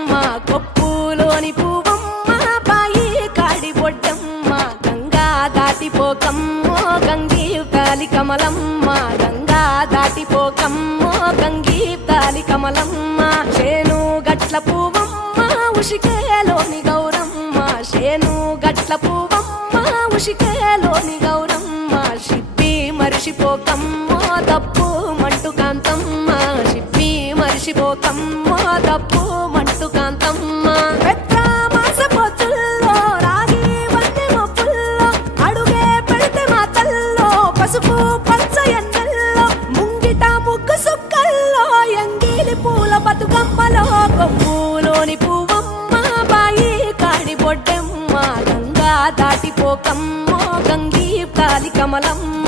బతుకమ్మ కొప్పులోని పువ్వమ్మ బాయి కాడి బొడ్డమ్మ గంగా దాటిపోకమ్మో గంగీ తాలి కమలమ్మ గంగా దాటిపోకమ్మో గంగీ తాలి కమలమ్మ చేను గట్ల పువ్వమ్మ ఉషికేలోని గౌరమ్మ చేను గట్ల పువ్వమ్మ ఉషికేలోని గౌరమ్మ షిప్పి మరిషిపోకమ్మో తప్పు మంటు కాంతమ్మ షిప్పి మరిషిపోకమ్మో తప్పు మంటు కాంతమ్మ పెద్ద మాస పొత్తుల్లో రాగి వన్నె మొప్పుల్లో అడుగే పెడితే మాతల్లో పసుపు పచ్చ ఎన్నెల్లో ముంగిట ముగ్గు సుక్కల్లో ఎంగిలి పూల బతుకమ్మలో కొమ్ములోని పువ్వమ్మ బాయి కాడి బొడ్డెమ్మ గంగా దాటిపోకమ్మో గంగీ తాలి కమలమ్మ